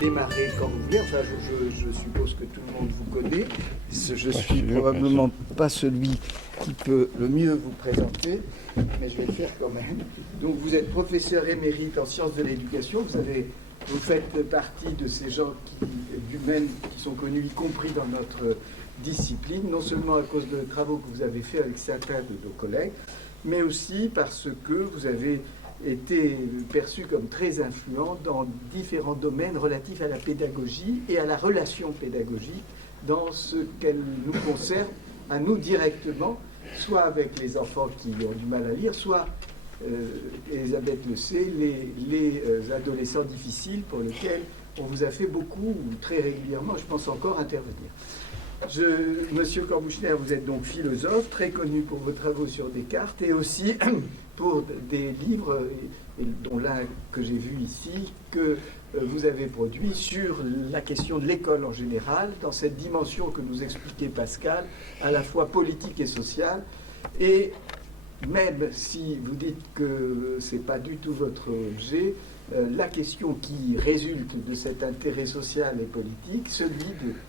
démarrer quand vous voulez. Enfin, je suppose que tout le monde vous connaît. Je suis probablement pas celui qui peut le mieux vous présenter, mais je vais le faire quand même. Donc, vous êtes professeur émérite en sciences de l'éducation. Vous faites partie de ces gens qui sont connus, y compris dans notre discipline, non seulement à cause de travaux que vous avez faits avec certains de nos collègues, mais aussi parce que vous avez été perçu comme très influent dans différents domaines relatifs à la pédagogie et à la relation pédagogique dans ce qu'elle nous concerne, à nous directement, soit avec les enfants qui ont du mal à lire, soit, Elisabeth le sait, les adolescents difficiles pour lesquels on vous a fait beaucoup, ou très régulièrement, je pense encore, intervenir. Monsieur Corbuchner, vous êtes donc philosophe, très connu pour vos travaux sur Descartes et aussi pour des livres, dont l'un que j'ai vu ici, que vous avez produit sur la question de l'école en général, dans cette dimension que nous expliquait Pascal, à la fois politique et sociale. Et même si vous dites que ce n'est pas du tout votre objet, la question qui résulte de cet intérêt social et politique, celui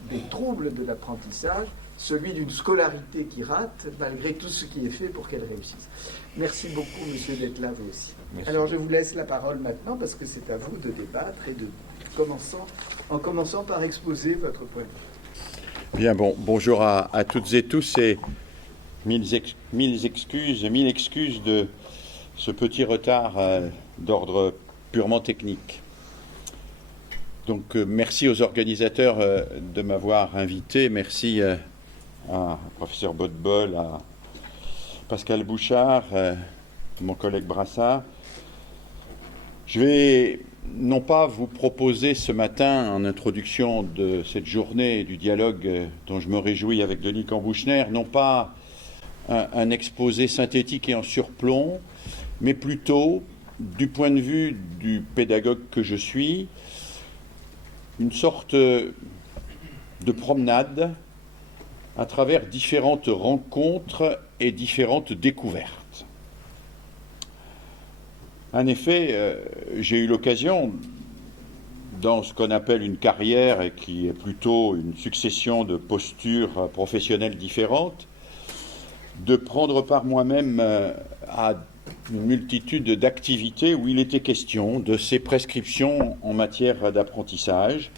des troubles de l'apprentissage, celui d'une scolarité qui rate, malgré tout ce qui est fait pour qu'elle réussisse. Merci beaucoup, monsieur, d'être là, vous aussi. Merci. Alors, je vous laisse la parole maintenant, parce que c'est à vous de débattre et en commençant par exposer votre point de vue. Bien, bonjour à toutes et tous, et mille excuses de ce petit retard d'ordre purement technique. Donc, merci aux organisateurs de m'avoir invité. Merci à professeur Bottebol, à Pascal Bouchard, mon collègue Brassard. Je vais non pas vous proposer ce matin, en introduction de cette journée et du dialogue dont je me réjouis avec Denis Corbuchner, non pas un exposé synthétique et en surplomb, mais plutôt, du point de vue du pédagogue que je suis, une sorte de promenade à travers différentes rencontres et différentes découvertes. En effet, j'ai eu l'occasion, dans ce qu'on appelle une carrière et qui est plutôt une succession de postures professionnelles différentes, de prendre part moi-même à une multitude d'activités où il était question de ces prescriptions en matière d'apprentissage.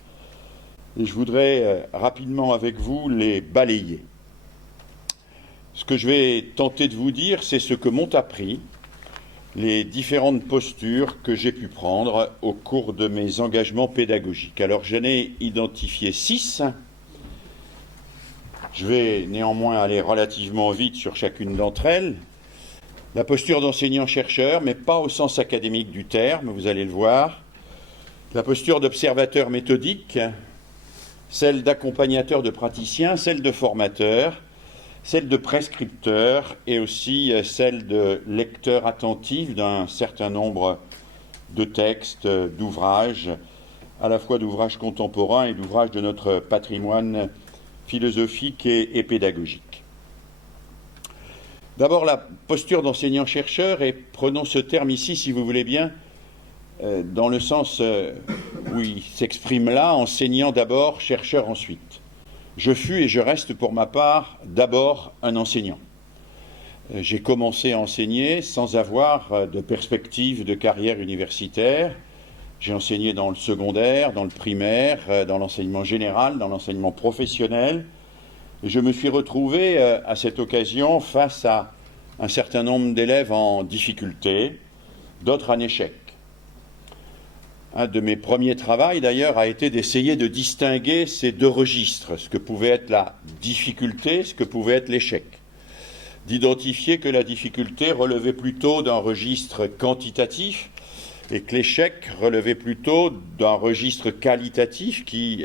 Et je voudrais rapidement avec vous les balayer. Ce que je vais tenter de vous dire, c'est ce que m'ont appris les différentes postures que j'ai pu prendre au cours de mes engagements pédagogiques. Alors j'en ai identifié 6. Je vais néanmoins aller relativement vite sur chacune d'entre elles. La posture d'enseignant-chercheur, mais pas au sens académique du terme, vous allez le voir. La posture d'observateur méthodique, celle d'accompagnateur de praticien, celle de formateur, celle de prescripteur et aussi celle de lecteur attentif d'un certain nombre de textes, d'ouvrages, à la fois d'ouvrages contemporains et d'ouvrages de notre patrimoine philosophique et pédagogique. D'abord, la posture d'enseignant-chercheur, et prenons ce terme ici, si vous voulez bien, dans le sens où il s'exprime là, enseignant d'abord, chercheur ensuite. Je fus et je reste pour ma part d'abord un enseignant. J'ai commencé à enseigner sans avoir de perspective de carrière universitaire. J'ai enseigné dans le secondaire, dans le primaire, dans l'enseignement général, dans l'enseignement professionnel. Et je me suis retrouvé à cette occasion face à un certain nombre d'élèves en difficulté, d'autres en échec. Un de mes premiers travaux, d'ailleurs, a été d'essayer de distinguer ces deux registres, ce que pouvait être la difficulté, ce que pouvait être l'échec. D'identifier que la difficulté relevait plutôt d'un registre quantitatif et que l'échec relevait plutôt d'un registre qualitatif qui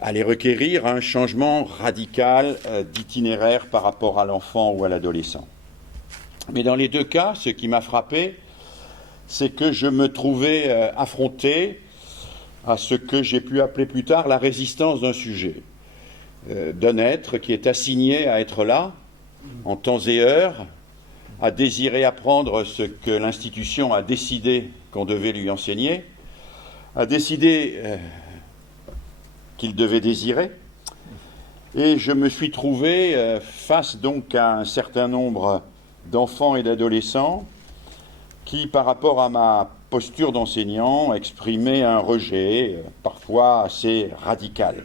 allait requérir un changement radical d'itinéraire par rapport à l'enfant ou à l'adolescent. Mais dans les deux cas, ce qui m'a frappé, c'est que je me trouvais affronté à ce que j'ai pu appeler plus tard la résistance d'un sujet, d'un être qui est assigné à être là, en temps et heure, à désirer apprendre ce que l'institution a décidé qu'on devait lui enseigner, a décidé qu'il devait désirer. Et je me suis trouvé face donc à un certain nombre d'enfants et d'adolescents qui, par rapport à ma posture d'enseignant, exprimaient un rejet, parfois assez radical.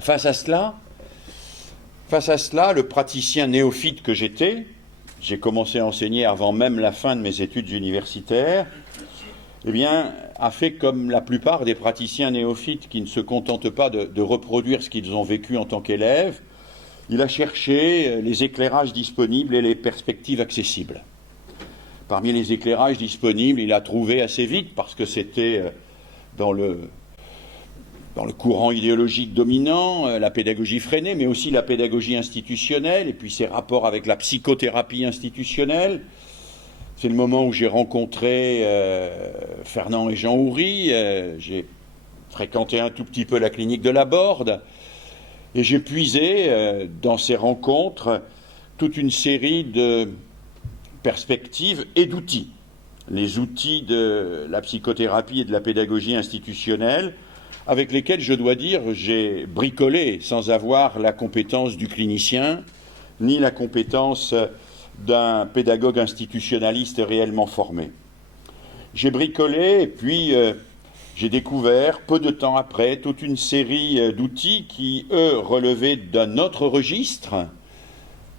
Face à cela, le praticien néophyte que j'étais, j'ai commencé à enseigner avant même la fin de mes études universitaires, eh bien, a fait comme la plupart des praticiens néophytes qui ne se contentent pas de reproduire ce qu'ils ont vécu en tant qu'élèves. Il a cherché les éclairages disponibles et les perspectives accessibles. Parmi les éclairages disponibles, il a trouvé assez vite, parce que c'était dans le courant idéologique dominant, la pédagogie freinée, mais aussi la pédagogie institutionnelle, et puis ses rapports avec la psychothérapie institutionnelle. C'est le moment où j'ai rencontré Fernand et Jean Houry, j'ai fréquenté un tout petit peu la clinique de la Borde, et j'ai puisé dans ces rencontres toute une série de perspectives et d'outils. Les outils de la psychothérapie et de la pédagogie institutionnelle, avec lesquels, je dois dire, j'ai bricolé sans avoir la compétence du clinicien, ni la compétence d'un pédagogue institutionnaliste réellement formé. J'ai bricolé et puis j'ai découvert, peu de temps après, toute une série d'outils qui, eux, relevaient d'un autre registre,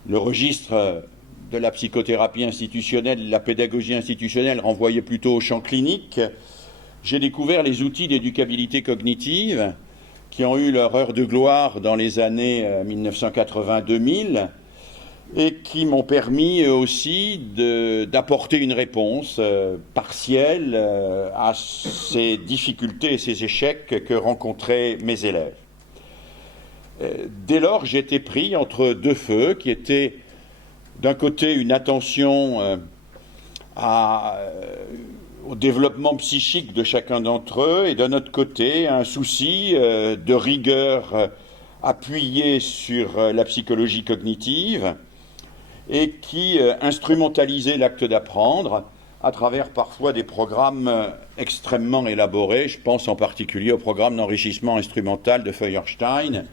le registre de la psychothérapie institutionnelle, de la pédagogie institutionnelle renvoyait plutôt au champ clinique. J'ai découvert les outils d'éducabilité cognitive qui ont eu leur heure de gloire dans les années 1980-2000 et qui m'ont permis aussi d'apporter une réponse partielle à ces difficultés et ces échecs que rencontraient mes élèves. Dès lors, j'ai été pris entre deux feux qui étaient d'un côté une attention au développement psychique de chacun d'entre eux, et d'un autre côté, un souci de rigueur appuyé sur la psychologie cognitive et qui instrumentalisait l'acte d'apprendre à travers parfois des programmes extrêmement élaborés. Je pense en particulier au programme d'enrichissement instrumental de Feuerstein,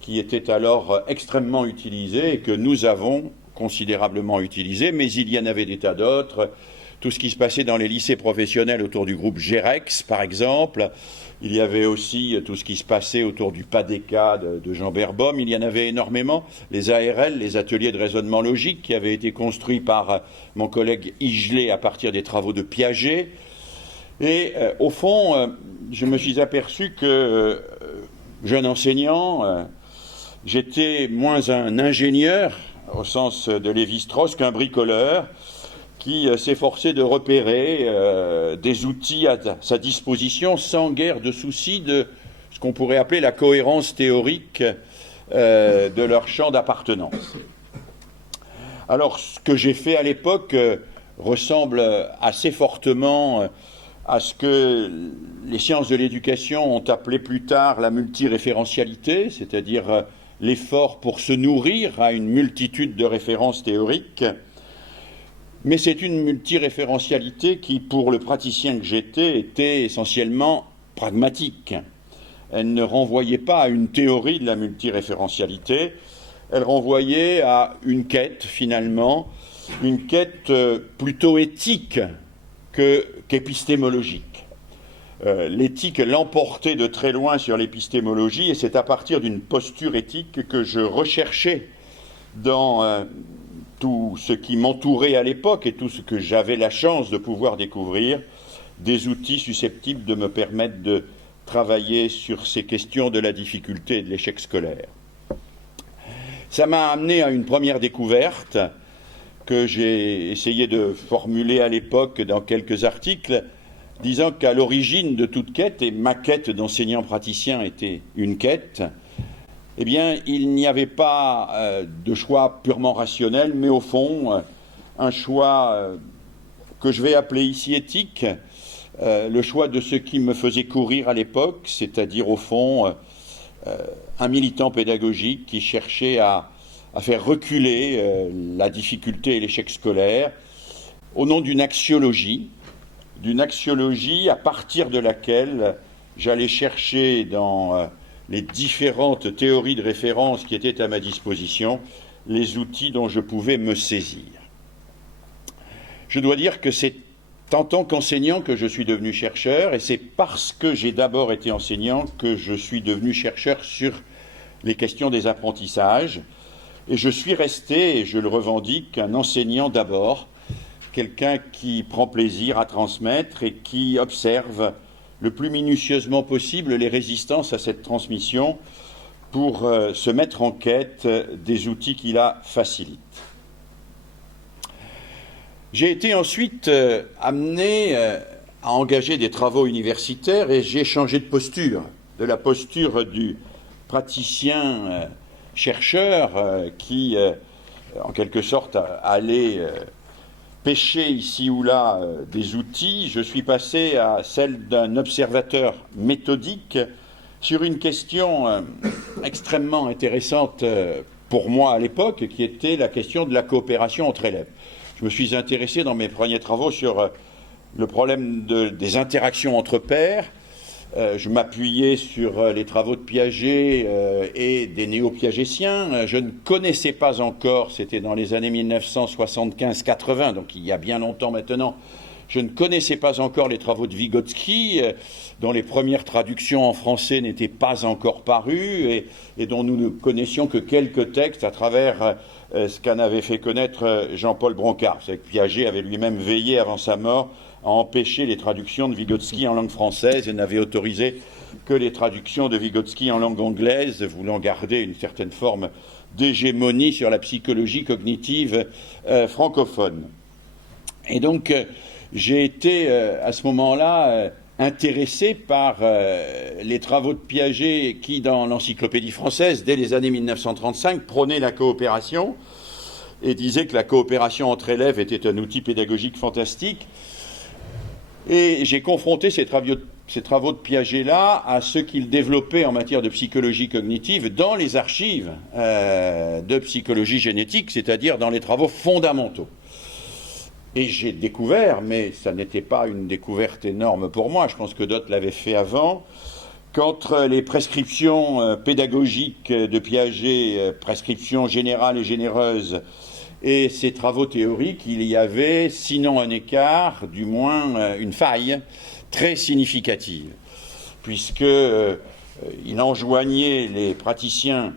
qui était alors extrêmement utilisé et que nous avons considérablement utilisé, mais il y en avait des tas d'autres. Tout ce qui se passait dans les lycées professionnels autour du groupe Gérex, par exemple. Il y avait aussi tout ce qui se passait autour du PADECA de Jean Berbom. Il y en avait énormément. Les ARL, les ateliers de raisonnement logique, qui avaient été construits par mon collègue Higelet à partir des travaux de Piaget. Et au fond, je me suis aperçu que, jeune enseignant, j'étais moins un ingénieur, au sens de Lévi-Strauss, qu'un bricoleur, qui s'efforçait de repérer des outils à sa disposition sans guère de souci de ce qu'on pourrait appeler la cohérence théorique de leur champ d'appartenance. Alors, ce que j'ai fait à l'époque ressemble assez fortement à ce que les sciences de l'éducation ont appelé plus tard la multiréférentialité, c'est-à-dire l'effort pour se nourrir à une multitude de références théoriques. Mais c'est une multiréférentialité qui, pour le praticien que j'étais, était essentiellement pragmatique. Elle ne renvoyait pas à une théorie de la multiréférentialité, elle renvoyait à une quête, finalement, une quête plutôt éthique qu'épistémologique. L'éthique l'emportait de très loin sur l'épistémologie, et c'est à partir d'une posture éthique que je recherchais dans tout ce qui m'entourait à l'époque et tout ce que j'avais la chance de pouvoir découvrir, des outils susceptibles de me permettre de travailler sur ces questions de la difficulté et de l'échec scolaire. Ça m'a amené à une première découverte que j'ai essayé de formuler à l'époque dans quelques articles, disant qu'à l'origine de toute quête, et ma quête d'enseignant praticien était une quête, eh bien, il n'y avait pas de choix purement rationnel, mais au fond, un choix que je vais appeler ici éthique, le choix de ce qui me faisait courir à l'époque, c'est-à-dire au fond un militant pédagogique qui cherchait à faire reculer la difficulté et l'échec scolaire au nom d'une axiologie d'une axiologie à partir de laquelle j'allais chercher dans les différentes théories de référence qui étaient à ma disposition les outils dont je pouvais me saisir. Je dois dire que c'est en tant qu'enseignant que je suis devenu chercheur, et c'est parce que j'ai d'abord été enseignant que je suis devenu chercheur sur les questions des apprentissages. Et je suis resté, et je le revendique, un enseignant d'abord, quelqu'un qui prend plaisir à transmettre et qui observe le plus minutieusement possible les résistances à cette transmission pour se mettre en quête des outils qui la facilitent. J'ai été ensuite amené à engager des travaux universitaires et j'ai changé de posture, de la posture du praticien chercheur qui, en quelque sorte, allait pêcher ici ou là des outils. Je suis passé à celle d'un observateur méthodique sur une question extrêmement intéressante pour moi à l'époque, qui était la question de la coopération entre élèves. Je me suis intéressé dans mes premiers travaux sur le problème des interactions entre pairs. Je m'appuyais sur les travaux de Piaget et des néo-piagétiens. Je ne connaissais pas encore, c'était dans les années 1975-80, donc il y a bien longtemps maintenant, je ne connaissais pas encore les travaux de Vygotsky, dont les premières traductions en français n'étaient pas encore parues et dont nous ne connaissions que quelques textes à travers ce qu'en avait fait connaître Jean-Paul Broncard. C'est que Piaget avait lui-même veillé avant sa mort à empêcher les traductions de Vygotsky en langue française et n'avait autorisé que les traductions de Vygotsky en langue anglaise, voulant garder une certaine forme d'hégémonie sur la psychologie cognitive francophone. Et donc, j'ai été à ce moment-là intéressé par les travaux de Piaget qui, dans l'encyclopédie française, dès les années 1935, prônait la coopération et disait que la coopération entre élèves était un outil pédagogique fantastique. Et j'ai confronté ces travaux de Piaget-là à ce qu'il développait en matière de psychologie cognitive dans les archives de psychologie génétique, c'est-à-dire dans les travaux fondamentaux. Et j'ai découvert, mais ça n'était pas une découverte énorme pour moi, je pense que d'autres l'avaient fait avant, qu'entre les prescriptions pédagogiques de Piaget, prescriptions générales et généreuses, et ces travaux théoriques, il y avait, sinon un écart, du moins une faille très significative, puisqu'il enjoignait les praticiens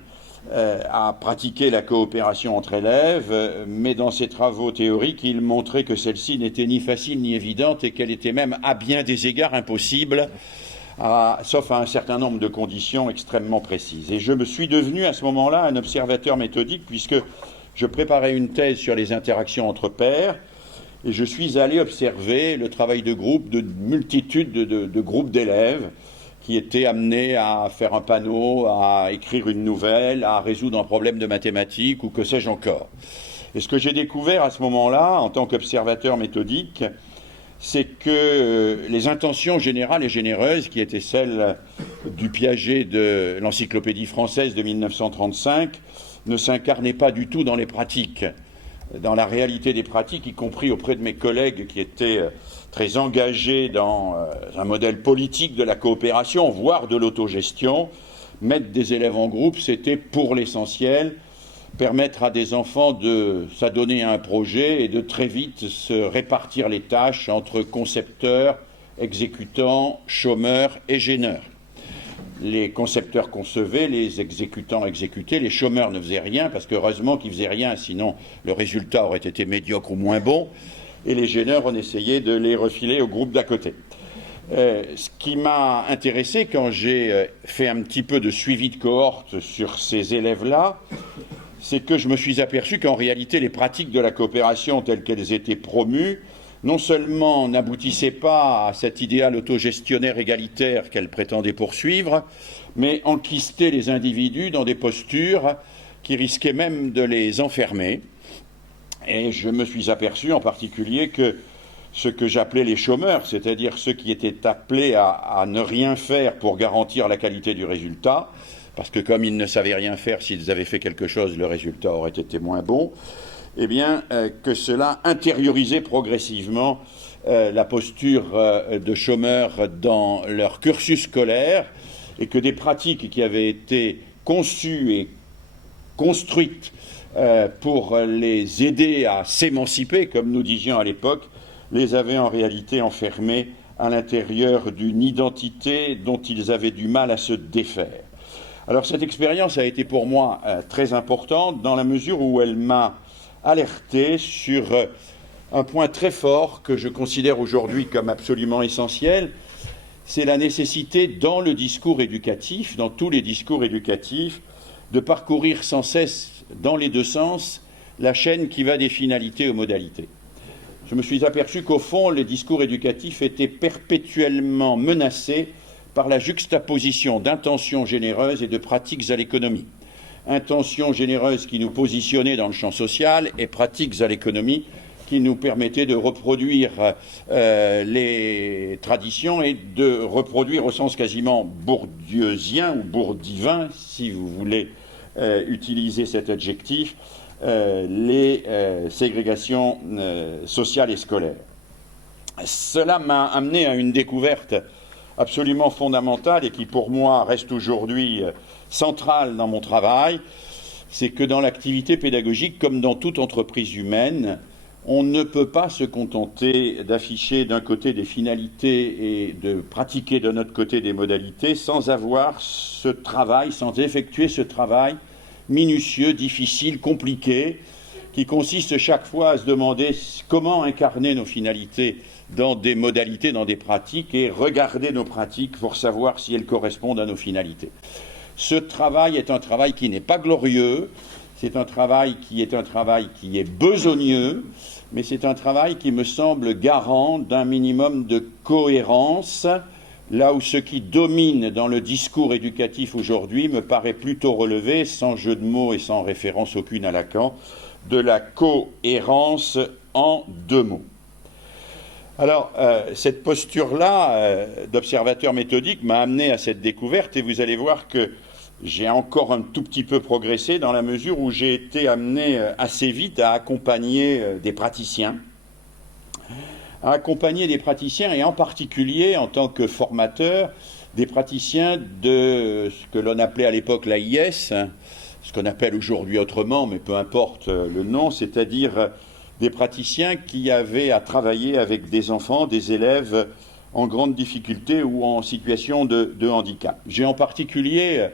à pratiquer la coopération entre élèves, mais dans ses travaux théoriques, il montrait que celle-ci n'était ni facile ni évidente et qu'elle était même à bien des égards impossible, sauf à un certain nombre de conditions extrêmement précises. Et je me suis devenu à ce moment-là un observateur méthodique, puisque je préparais une thèse sur les interactions entre pairs, et je suis allé observer le travail de groupe de multitudes de groupes d'élèves qui étaient amenés à faire un panneau, à écrire une nouvelle, à résoudre un problème de mathématiques ou que sais-je encore. Et ce que j'ai découvert à ce moment-là, en tant qu'observateur méthodique, c'est que les intentions générales et généreuses, qui étaient celles du Piaget de l'encyclopédie française de 1935, ne s'incarnaient pas du tout dans les pratiques, dans la réalité des pratiques, y compris auprès de mes collègues qui étaient très engagés dans un modèle politique de la coopération, voire de l'autogestion. Mettre des élèves en groupe, c'était pour l'essentiel permettre à des enfants de s'adonner à un projet et de très vite se répartir les tâches entre concepteurs, exécutants, chômeurs et gêneurs. Les concepteurs concevaient, les exécutants exécutaient, les chômeurs ne faisaient rien, parce qu'heureusement qu'ils ne faisaient rien, sinon le résultat aurait été médiocre ou moins bon, et les gêneurs, on essayait de les refiler au groupe d'à côté. Ce qui m'a intéressé quand j'ai fait un petit peu de suivi de cohorte sur ces élèves-là, c'est que je me suis aperçu qu'en réalité les pratiques de la coopération telles qu'elles étaient promues non seulement n'aboutissaient pas à cet idéal autogestionnaire égalitaire qu'elles prétendaient poursuivre, mais enquistaient les individus dans des postures qui risquaient même de les enfermer. Et je me suis aperçu en particulier que ce que j'appelais les chômeurs, c'est-à-dire ceux qui étaient appelés à ne rien faire pour garantir la qualité du résultat, parce que comme ils ne savaient rien faire, s'ils avaient fait quelque chose, le résultat aurait été moins bon, eh bien, que cela intériorisait progressivement la posture de chômeurs dans leur cursus scolaire, et que des pratiques qui avaient été conçues et construites pour les aider à s'émanciper, comme nous disions à l'époque, les avaient en réalité enfermés à l'intérieur d'une identité dont ils avaient du mal à se défaire. Alors cette expérience a été pour moi très importante dans la mesure où elle m'a alerté sur un point très fort que je considère aujourd'hui comme absolument essentiel, c'est la nécessité dans le discours éducatif, dans tous les discours éducatifs, de parcourir sans cesse, dans les deux sens, la chaîne qui va des finalités aux modalités. Je me suis aperçu qu'au fond, les discours éducatifs étaient perpétuellement menacés par la juxtaposition d'intentions généreuses et de pratiques à l'économie. Intentions généreuses qui nous positionnaient dans le champ social et pratiques à l'économie qui nous permettaient de reproduire les traditions et de reproduire au sens quasiment bourdieusien ou bourdivin, si vous voulez utiliser cet adjectif, les ségrégations sociales et scolaires. Cela m'a amené à une découverte absolument fondamentale et qui pour moi reste aujourd'hui centrale dans mon travail, c'est que dans l'activité pédagogique, comme dans toute entreprise humaine, on ne peut pas se contenter d'afficher d'un côté des finalités et de pratiquer de notre côté des modalités sans avoir ce travail, sans effectuer ce travail minutieux, difficile, compliqué, qui consiste chaque fois à se demander comment incarner nos finalités dans des modalités, dans des pratiques, et regarder nos pratiques pour savoir si elles correspondent à nos finalités. Ce travail est un travail qui n'est pas glorieux, c'est un travail qui est besogneux, mais c'est un travail qui me semble garant d'un minimum de cohérence, là où ce qui domine dans le discours éducatif aujourd'hui me paraît plutôt relever, sans jeu de mots et sans référence aucune à Lacan, de la cohérence en deux mots. Alors, cette posture-là d'observateur méthodique m'a amené à cette découverte et vous allez voir que j'ai encore un tout petit peu progressé dans la mesure où j'ai été amené assez vite à accompagner des praticiens. Et en particulier, en tant que formateur, des praticiens de ce que l'on appelait à l'époque l'AIS, ce qu'on appelle aujourd'hui autrement, mais peu importe le nom, c'est-à-dire des praticiens qui avaient à travailler avec des enfants, des élèves en grande difficulté ou en situation de handicap. J'ai en particulier,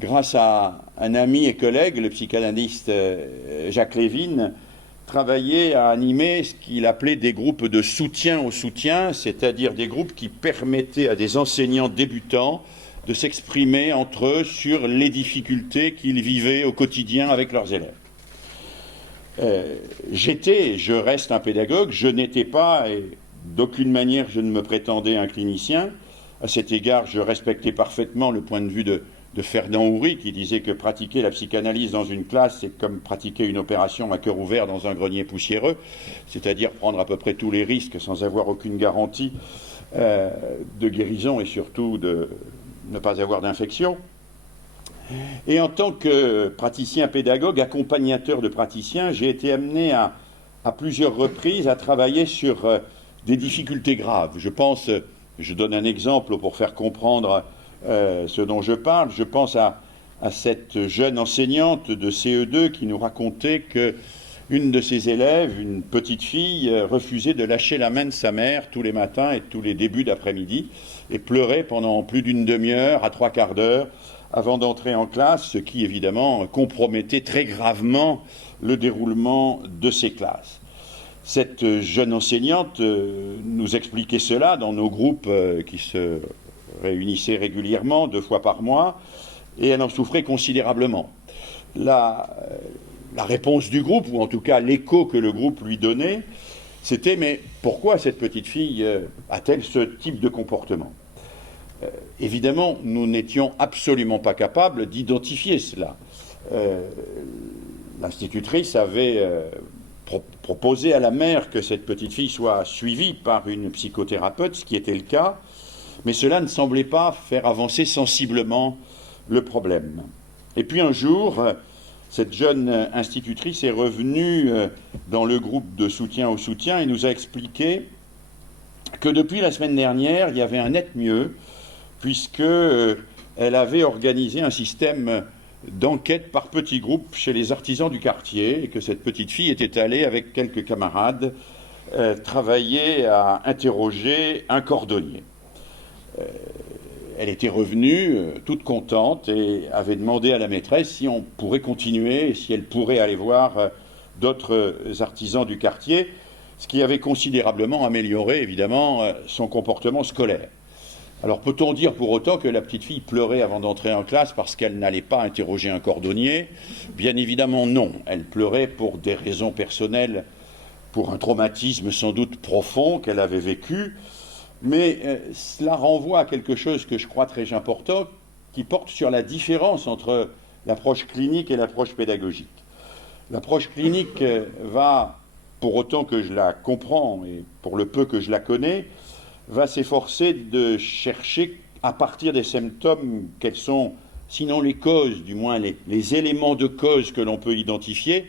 grâce à un ami et collègue, le psychanalyste Jacques Lévin, travaillé à animer ce qu'il appelait des groupes de soutien au soutien, c'est-à-dire des groupes qui permettaient à des enseignants débutants de s'exprimer entre eux sur les difficultés qu'ils vivaient au quotidien avec leurs élèves. Je reste un pédagogue, je n'étais pas, et d'aucune manière je ne me prétendais un clinicien. À cet égard, je respectais parfaitement le point de vue de Fernand Houry, qui disait que pratiquer la psychanalyse dans une classe, c'est comme pratiquer une opération à cœur ouvert dans un grenier poussiéreux, c'est-à-dire prendre à peu près tous les risques sans avoir aucune garantie de guérison et surtout de ne pas avoir d'infection. Et en tant que praticien pédagogue, accompagnateur de praticiens, j'ai été amené à plusieurs reprises à travailler sur des difficultés graves. Je donne un exemple pour faire comprendre ce dont je parle. Je pense à cette jeune enseignante de CE2 qui nous racontait qu'une de ses élèves, une petite fille, refusait de lâcher la main de sa mère tous les matins et tous les débuts d'après-midi et pleurait pendant plus d'une demi-heure à 3/4 d'heure avant d'entrer en classe, ce qui évidemment compromettait très gravement le déroulement de ses classes. Cette jeune enseignante nous expliquait cela dans nos groupes qui se réunissaient régulièrement 2 fois par mois, et elle en souffrait considérablement. La réponse du groupe, ou en tout cas l'écho que le groupe lui donnait, c'était « mais pourquoi cette petite fille a-t-elle ce type de comportement ?» Évidemment, nous n'étions absolument pas capables d'identifier cela. L'institutrice avait proposé à la mère que cette petite fille soit suivie par une psychothérapeute, ce qui était le cas, mais cela ne semblait pas faire avancer sensiblement le problème. Et puis un jour, cette jeune institutrice est revenue dans le groupe de soutien au soutien et nous a expliqué que depuis la semaine dernière, il y avait un net mieux, puisque elle avait organisé un système d'enquête par petits groupes chez les artisans du quartier, et que cette petite fille était allée avec quelques camarades travailler à interroger un cordonnier. Elle était revenue toute contente et avait demandé à la maîtresse si on pourrait continuer, si elle pourrait aller voir d'autres artisans du quartier, ce qui avait considérablement amélioré évidemment son comportement scolaire. Alors peut-on dire pour autant que la petite fille pleurait avant d'entrer en classe parce qu'elle n'allait pas interroger un cordonnier? Bien évidemment non. Elle pleurait pour des raisons personnelles, pour un traumatisme sans doute profond qu'elle avait vécu, mais cela renvoie à quelque chose que je crois très important, qui porte sur la différence entre l'approche clinique et l'approche pédagogique. L'approche clinique va, pour autant que je la comprends et pour le peu que je la connais, va s'efforcer de chercher, à partir des symptômes, quelles sont, sinon les causes, du moins les éléments de cause que l'on peut identifier,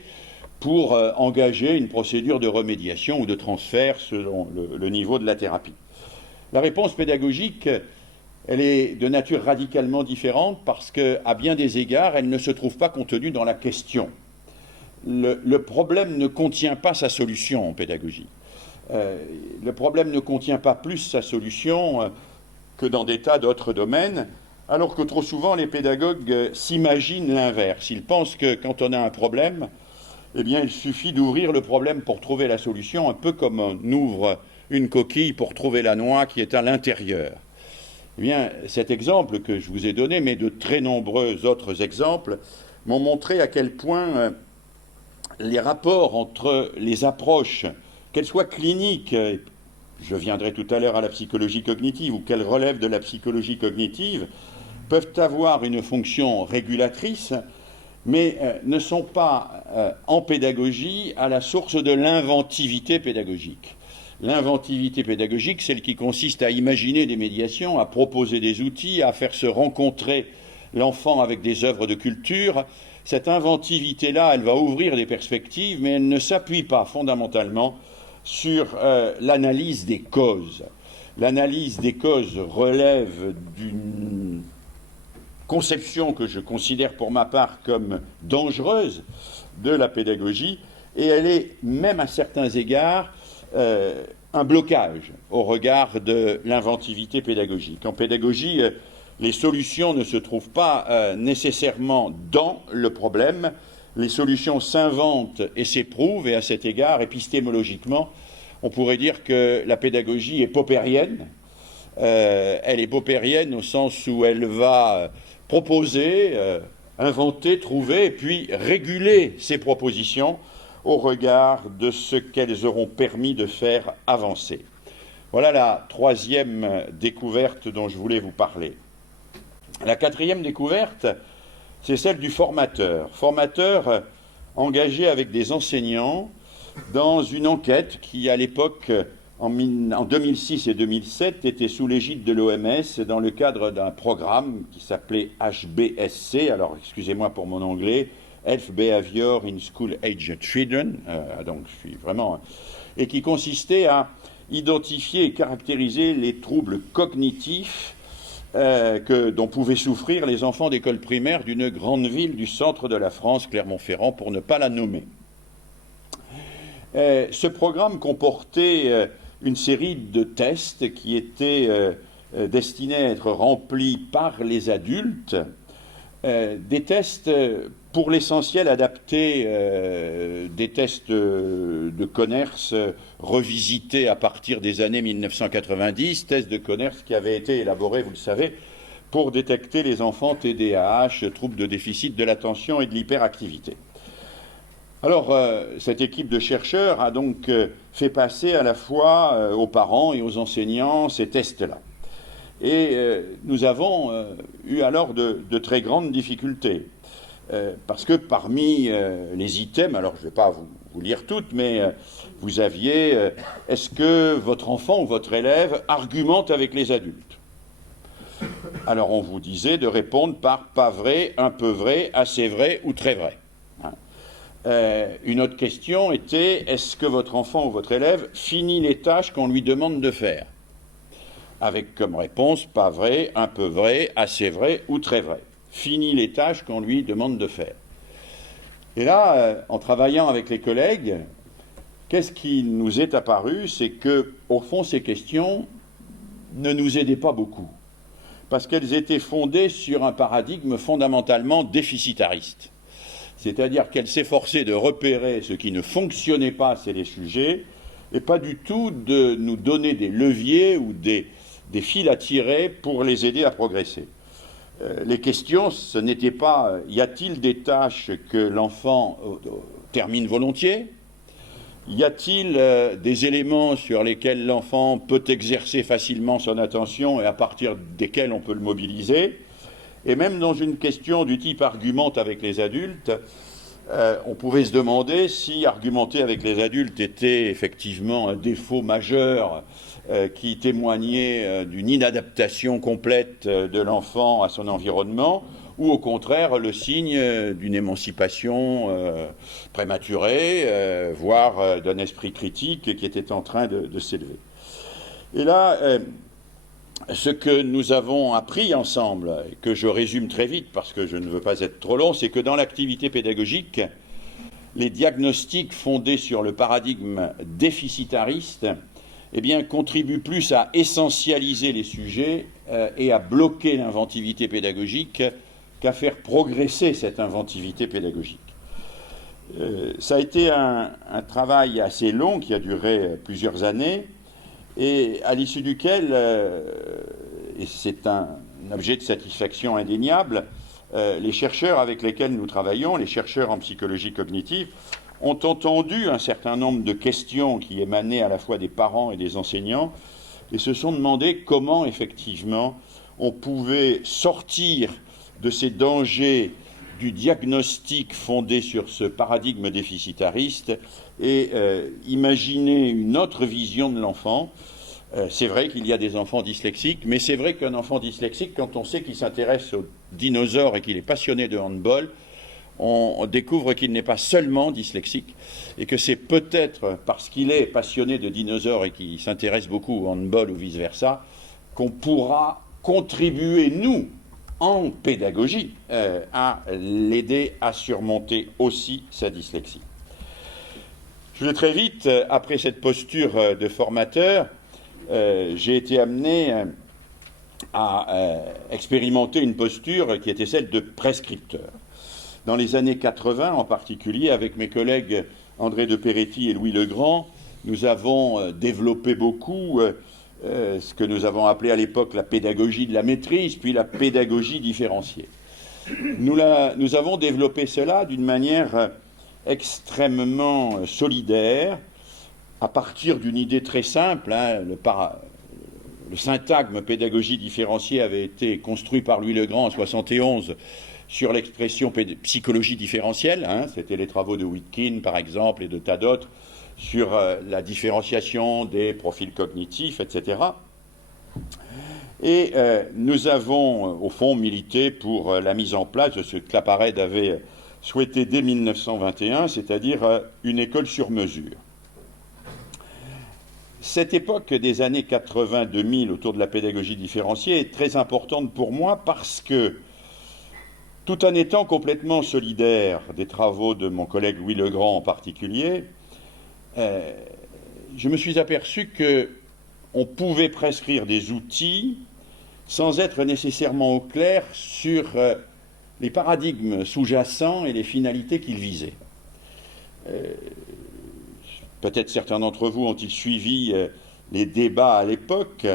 pour engager une procédure de remédiation ou de transfert selon le niveau de la thérapie. La réponse pédagogique, elle est de nature radicalement différente parce qu'à bien des égards, elle ne se trouve pas contenue dans la question. Le problème ne contient pas sa solution en pédagogie. Le problème ne contient pas plus sa solution que dans des tas d'autres domaines, alors que trop souvent les pédagogues s'imaginent l'inverse. Ils pensent que quand on a un problème, eh bien il suffit d'ouvrir le problème pour trouver la solution, un peu comme on ouvre une coquille pour trouver la noix qui est à l'intérieur. Eh bien, cet exemple que je vous ai donné, mais de très nombreux autres exemples, m'ont montré à quel point les rapports entre les approches, qu'elles soient cliniques, je viendrai tout à l'heure à la psychologie cognitive, ou qu'elles relèvent de la psychologie cognitive, peuvent avoir une fonction régulatrice, mais ne sont pas en pédagogie à la source de l'inventivité pédagogique. L'inventivité pédagogique, celle qui consiste à imaginer des médiations, à proposer des outils, à faire se rencontrer l'enfant avec des œuvres de culture. Cette inventivité-là, elle va ouvrir des perspectives, mais elle ne s'appuie pas fondamentalement sur l'analyse des causes. L'analyse des causes relève d'une conception que je considère pour ma part comme dangereuse de la pédagogie, et elle est même à certains égards un blocage au regard de l'inventivité pédagogique. En pédagogie, les solutions ne se trouvent pas nécessairement dans le problème. Les solutions s'inventent et s'éprouvent, et à cet égard, épistémologiquement, on pourrait dire que la pédagogie est poppérienne. Elle est poppérienne au sens où elle va proposer, inventer, trouver, et puis réguler ses propositions au regard de ce qu'elles auront permis de faire avancer. Voilà la troisième découverte dont je voulais vous parler. La quatrième découverte, c'est celle du formateur. Formateur engagé avec des enseignants dans une enquête qui, à l'époque, en 2006 et 2007, était sous l'égide de l'OMS dans le cadre d'un programme qui s'appelait HBSC, alors excusez-moi pour mon anglais, Health Behavior in School Aged Children, donc je suis vraiment... et qui consistait à identifier et caractériser les troubles cognitifs dont pouvaient souffrir les enfants d'école primaire d'une grande ville du centre de la France, Clermont-Ferrand, pour ne pas la nommer. Ce programme comportait une série de tests qui étaient destinés à être remplis par les adultes, des tests pour l'essentiel adaptés, des tests de Conners revisités à partir des années 1990, tests de Conners qui avaient été élaborés, vous le savez, pour détecter les enfants TDAH, troubles de déficit de l'attention et de l'hyperactivité. Alors, cette équipe de chercheurs a donc fait passer à la fois aux parents et aux enseignants ces tests-là. Et nous avons eu alors de très grandes difficultés. Parce que parmi les items, alors je ne vais pas vous lire toutes, mais vous aviez, est-ce que votre enfant ou votre élève argumente avec les adultes? Alors on vous disait de répondre par pas vrai, un peu vrai, assez vrai ou très vrai. Une autre question était, est-ce que votre enfant ou votre élève finit les tâches qu'on lui demande de faire? Avec comme réponse, pas vrai, un peu vrai, assez vrai ou très vrai. Finit les tâches qu'on lui demande de faire. Et là, en travaillant avec les collègues, qu'est-ce qui nous est apparu? C'est que, au fond, ces questions ne nous aidaient pas beaucoup, parce qu'elles étaient fondées sur un paradigme fondamentalement déficitariste. C'est-à-dire qu'elles s'efforçaient de repérer ce qui ne fonctionnait pas chez les sujets, et pas du tout de nous donner des leviers ou des fils à tirer pour les aider à progresser. Les questions, ce n'était pas y a-t-il des tâches que l'enfant termine volontiers? Y a-t-il des éléments sur lesquels l'enfant peut exercer facilement son attention et à partir desquels on peut le mobiliser? Et même dans une question du type argumente avec les adultes, on pouvait se demander si argumenter avec les adultes était effectivement un défaut majeur qui témoignait d'une inadaptation complète de l'enfant à son environnement, ou au contraire le signe d'une émancipation prématurée, voire d'un esprit critique qui était en train de s'élever. Et là, ce que nous avons appris ensemble, et que je résume très vite parce que je ne veux pas être trop long, c'est que dans l'activité pédagogique, les diagnostics fondés sur le paradigme déficitariste contribuent plus à essentialiser les sujets et à bloquer l'inventivité pédagogique qu'à faire progresser cette inventivité pédagogique. Ça a été un travail assez long qui a duré plusieurs années, et à l'issue duquel, et c'est un objet de satisfaction indéniable, les chercheurs avec lesquels nous travaillons, les chercheurs en psychologie cognitive, ont entendu un certain nombre de questions qui émanaient à la fois des parents et des enseignants, et se sont demandé comment, effectivement, on pouvait sortir de ces dangers du diagnostic fondé sur ce paradigme déficitariste et imaginer une autre vision de l'enfant. C'est vrai qu'il y a des enfants dyslexiques, mais c'est vrai qu'un enfant dyslexique, quand on sait qu'il s'intéresse aux dinosaures et qu'il est passionné de handball, on découvre qu'il n'est pas seulement dyslexique, et que c'est peut-être parce qu'il est passionné de dinosaures et qu'il s'intéresse beaucoup au handball ou vice-versa, qu'on pourra contribuer, nous, en pédagogie, à l'aider à surmonter aussi sa dyslexie. Je vais très vite, après cette posture de formateur, j'ai été amené à expérimenter une posture qui était celle de prescripteur. Dans les années 80 en particulier, avec mes collègues André de Peretti et Louis Legrand, nous avons développé beaucoup ce que nous avons appelé à l'époque la pédagogie de la maîtrise, puis la pédagogie différenciée. Nous avons développé cela d'une manière extrêmement solidaire, à partir d'une idée très simple. Le syntagme pédagogie différenciée avait été construit par Louis Legrand en 1971 sur l'expression psychologie différentielle. C'était les travaux de Witkin, par exemple, et de tas d'autres, sur la différenciation des profils cognitifs, etc. Et nous avons, au fond, milité pour la mise en place de ce que Claparède avait souhaité dès 1921, c'est-à-dire une école sur mesure. Cette époque des années 80-2000 autour de la pédagogie différenciée est très importante pour moi parce que, tout en étant complètement solidaire des travaux de mon collègue Louis Legrand en particulier, je me suis aperçu qu'on pouvait prescrire des outils sans être nécessairement au clair sur les paradigmes sous-jacents et les finalités qu'ils visaient. Peut-être certains d'entre vous ont-ils suivi les débats à l'époque.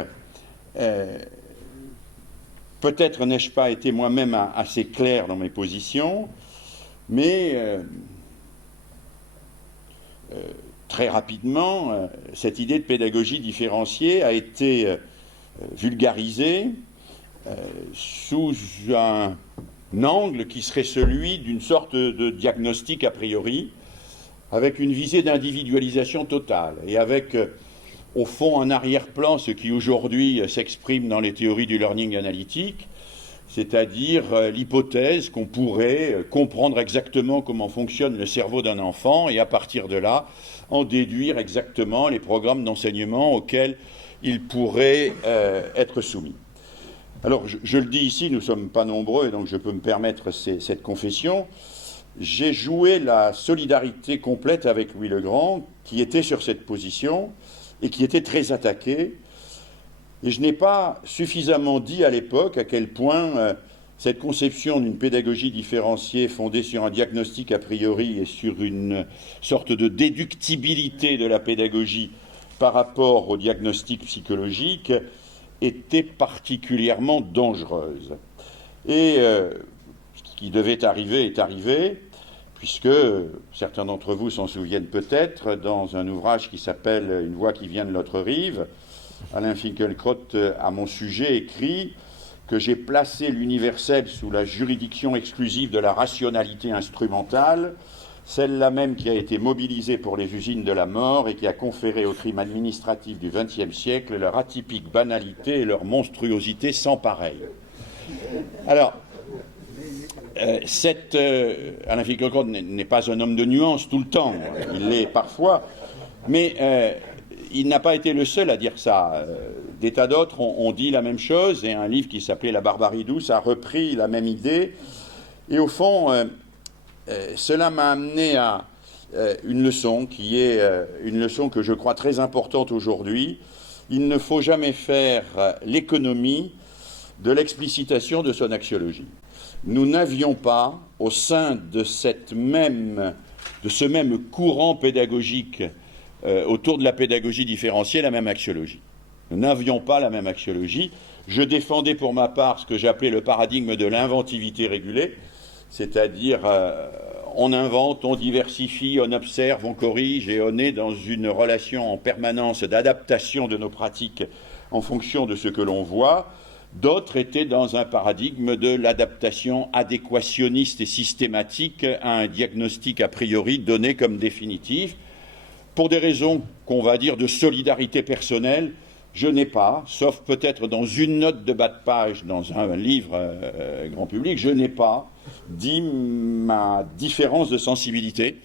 Peut-être n'ai-je pas été moi-même assez clair dans mes positions, mais très rapidement, cette idée de pédagogie différenciée a été vulgarisée sous un angle qui serait celui d'une sorte de diagnostic a priori, avec une visée d'individualisation totale, et avec, au fond, en arrière-plan, ce qui aujourd'hui s'exprime dans les théories du learning analytique, c'est-à-dire l'hypothèse qu'on pourrait comprendre exactement comment fonctionne le cerveau d'un enfant et à partir de là, en déduire exactement les programmes d'enseignement auxquels il pourrait être soumis. Alors, je le dis ici, nous ne sommes pas nombreux, et donc je peux me permettre cette confession. J'ai joué la solidarité complète avec Louis le Grand, qui était sur cette position et qui était très attaqué. Et je n'ai pas suffisamment dit à l'époque à quel point cette conception d'une pédagogie différenciée fondée sur un diagnostic a priori et sur une sorte de déductibilité de la pédagogie par rapport au diagnostic psychologique était particulièrement dangereuse. Et ce qui devait arriver est arrivé, puisque certains d'entre vous s'en souviennent peut-être, dans un ouvrage qui s'appelle « Une voix qui vient de l'autre rive », Alain Finkielkraut, à mon sujet, écrit que j'ai placé l'universel sous la juridiction exclusive de la rationalité instrumentale, celle-là même qui a été mobilisée pour les usines de la mort et qui a conféré aux crimes administratifs du XXe siècle leur atypique banalité et leur monstruosité sans pareil. Alors, Alain Finkielkraut n'est pas un homme de nuance tout le temps, il l'est parfois, mais il n'a pas été le seul à dire ça. Des tas d'autres ont dit la même chose, et un livre qui s'appelait « La barbarie douce » a repris la même idée. Et au fond, cela m'a amené à une leçon qui est une leçon que je crois très importante aujourd'hui. Il ne faut jamais faire l'économie de l'explicitation de son axiologie. Nous n'avions pas, au sein de ce même courant pédagogique autour de la pédagogie différenciée, la même axiologie. Nous n'avions pas la même axiologie. Je défendais pour ma part ce que j'appelais le paradigme de l'inventivité régulée, c'est-à-dire on invente, on diversifie, on observe, on corrige et on est dans une relation en permanence d'adaptation de nos pratiques en fonction de ce que l'on voit. D'autres étaient dans un paradigme de l'adaptation adéquationniste et systématique à un diagnostic a priori donné comme définitif. Pour des raisons qu'on va dire de solidarité personnelle, je n'ai pas, sauf peut-être dans une note de bas de page dans un livre grand public, je n'ai pas dit ma différence de sensibilité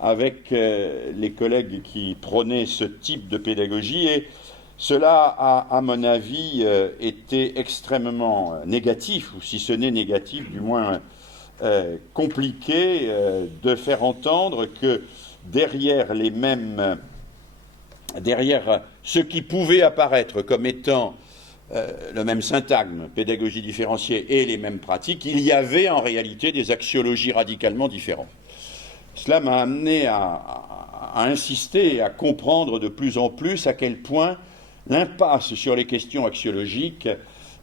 avec les collègues qui prônaient ce type de pédagogie et cela a, à mon avis, été extrêmement négatif, ou si ce n'est négatif, du moins compliqué de faire entendre que derrière ce qui pouvait apparaître comme étant le même syntagme, pédagogie différenciée et les mêmes pratiques, il y avait en réalité des axiologies radicalement différentes. Cela m'a amené à insister et à comprendre de plus en plus à quel point l'impasse sur les questions axiologiques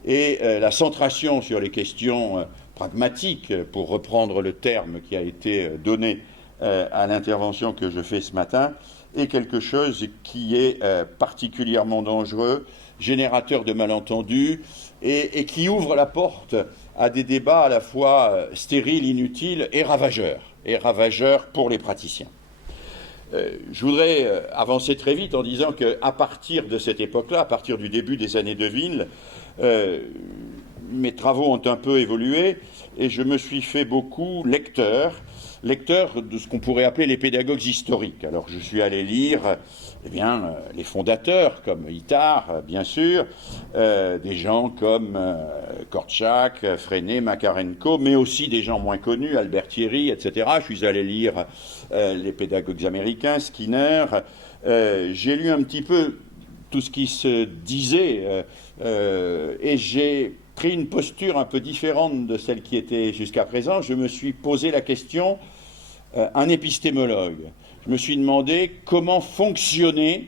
et la centration sur les questions pragmatiques, pour reprendre le terme qui a été donné à l'intervention que je fais ce matin, est quelque chose qui est particulièrement dangereux, générateur de malentendus et qui ouvre la porte à des débats à la fois stériles, inutiles et ravageurs pour les praticiens. Je voudrais avancer très vite en disant qu'à partir de cette époque-là, à partir du début des années 2000, mes travaux ont un peu évolué et je me suis fait beaucoup lecteur de ce qu'on pourrait appeler les pédagogues historiques. Alors je suis allé lire les fondateurs comme Itard, bien sûr, des gens comme Kortchak, Freinet, Makarenko, mais aussi des gens moins connus, Albert Thierry, etc. Je suis allé lire les pédagogues américains, Skinner. J'ai lu un petit peu tout ce qui se disait et j'ai pris une posture un peu différente de celle qui était jusqu'à présent. Je me suis posé la question, un épistémologue, je me suis demandé comment fonctionnaient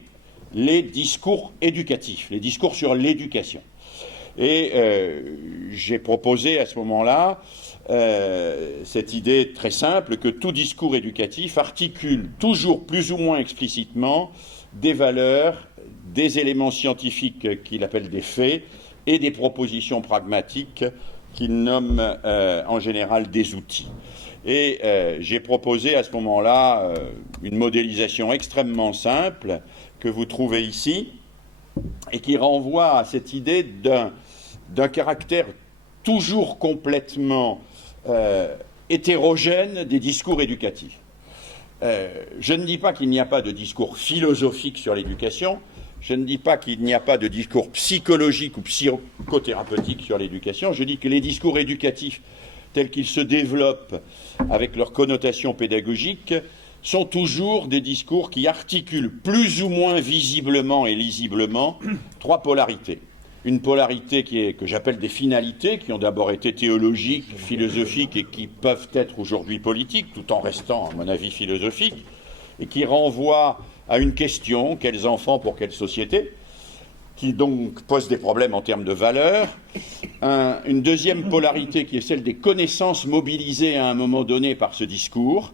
les discours éducatifs, les discours sur l'éducation. Et j'ai proposé à ce moment-là cette idée très simple que tout discours éducatif articule toujours plus ou moins explicitement des valeurs, des éléments scientifiques qu'il appelle des faits et des propositions pragmatiques qu'il nomme en général des outils. Et j'ai proposé à ce moment-là une modélisation extrêmement simple que vous trouvez ici et qui renvoie à cette idée d'un caractère toujours complètement hétérogène des discours éducatifs. Je ne dis pas qu'il n'y a pas de discours philosophique sur l'éducation, je ne dis pas qu'il n'y a pas de discours psychologique ou psychothérapeutique sur l'éducation, je dis que les discours éducatifs tels qu'ils se développent avec leur connotation pédagogique sont toujours des discours qui articulent plus ou moins visiblement et lisiblement trois polarités. Une polarité que j'appelle des finalités, qui ont d'abord été théologiques, philosophiques et qui peuvent être aujourd'hui politiques, tout en restant, à mon avis, philosophiques, et qui renvoient à une question, quels enfants pour quelle société, qui donc pose des problèmes en termes de valeurs. Une deuxième polarité qui est celle des connaissances mobilisées à un moment donné par ce discours,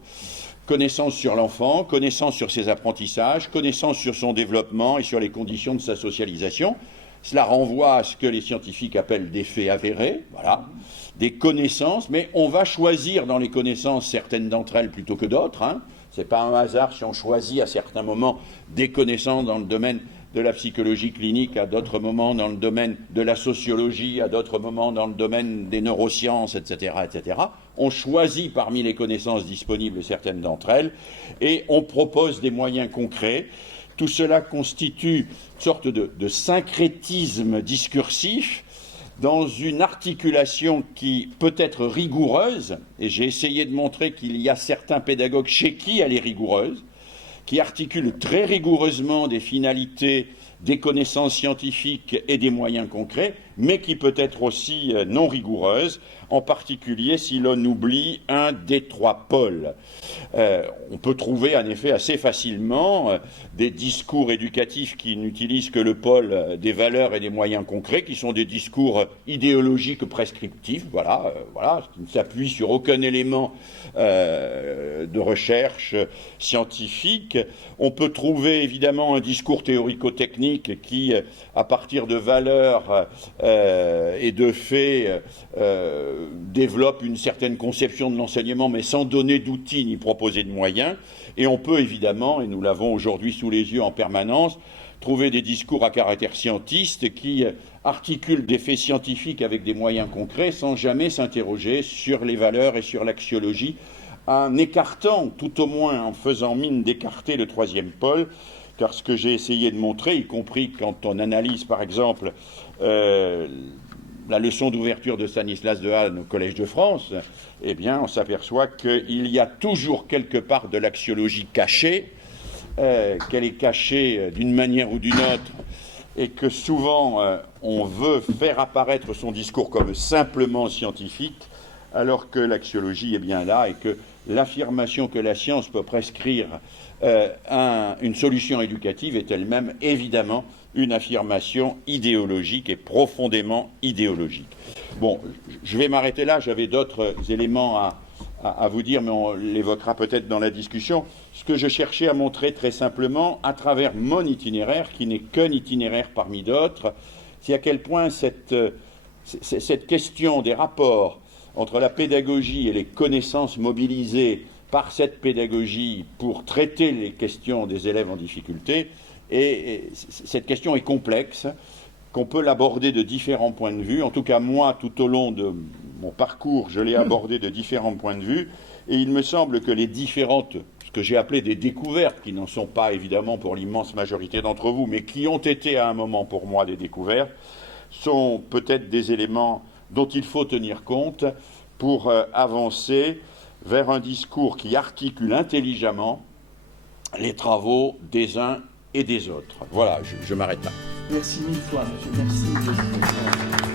connaissances sur l'enfant, connaissances sur ses apprentissages, connaissances sur son développement et sur les conditions de sa socialisation. Cela renvoie à ce que les scientifiques appellent des faits avérés, voilà, des connaissances, mais on va choisir dans les connaissances certaines d'entre elles plutôt que d'autres. Hein. Ce n'est pas un hasard si on choisit à certains moments des connaissances dans le domaine de la psychologie clinique, à d'autres moments dans le domaine de la sociologie, à d'autres moments dans le domaine des neurosciences, etc., etc. On choisit parmi les connaissances disponibles certaines d'entre elles et on propose des moyens concrets. Tout cela constitue une sorte de syncrétisme discursif dans une articulation qui peut être rigoureuse, et j'ai essayé de montrer qu'il y a certains pédagogues chez qui elle est rigoureuse, qui articulent très rigoureusement des finalités, des connaissances scientifiques et des moyens concrets, mais qui peut être aussi non rigoureuse, en particulier si l'on oublie un des trois pôles. On peut trouver en effet assez facilement des discours éducatifs qui n'utilisent que le pôle des valeurs et des moyens concrets, qui sont des discours idéologiques prescriptifs, voilà, qui ne s'appuient sur aucun élément de recherche scientifique. On peut trouver évidemment un discours théorico-technique qui, à partir de valeurs et de faits, développe une certaine conception de l'enseignement, mais sans donner d'outils ni proposer de moyens. Et on peut évidemment, et nous l'avons aujourd'hui sous les yeux en permanence, trouver des discours à caractère scientiste qui articulent des faits scientifiques avec des moyens concrets sans jamais s'interroger sur les valeurs et sur l'axiologie, en écartant, tout au moins en faisant mine d'écarter le troisième pôle, car ce que j'ai essayé de montrer, y compris quand on analyse par exemple la leçon d'ouverture de Stanislas Dehaene au Collège de France, eh bien on s'aperçoit qu'il y a toujours quelque part de l'axiologie cachée, qu'elle est cachée d'une manière ou d'une autre, et que souvent on veut faire apparaître son discours comme simplement scientifique, alors que l'axiologie est bien là et que l'affirmation que la science peut prescrire une solution éducative est elle-même évidemment une affirmation idéologique et profondément idéologique. Bon, je vais m'arrêter là, j'avais d'autres éléments à vous dire, mais on l'évoquera peut-être dans la discussion. Ce que je cherchais à montrer très simplement, à travers mon itinéraire, qui n'est qu'un itinéraire parmi d'autres, c'est à quel point cette question des rapports entre la pédagogie et les connaissances mobilisées par cette pédagogie pour traiter les questions des élèves en difficulté, et cette question est complexe, qu'on peut l'aborder de différents points de vue. En tout cas, moi, tout au long de mon parcours, je l'ai abordé de différents points de vue, et il me semble que les différentes, ce que j'ai appelé des découvertes, qui n'en sont pas évidemment pour l'immense majorité d'entre vous, mais qui ont été à un moment pour moi des découvertes, sont peut-être des éléments dont il faut tenir compte pour avancer vers un discours qui articule intelligemment les travaux des uns et des autres. Voilà, je m'arrête là. Merci mille fois, monsieur. Merci.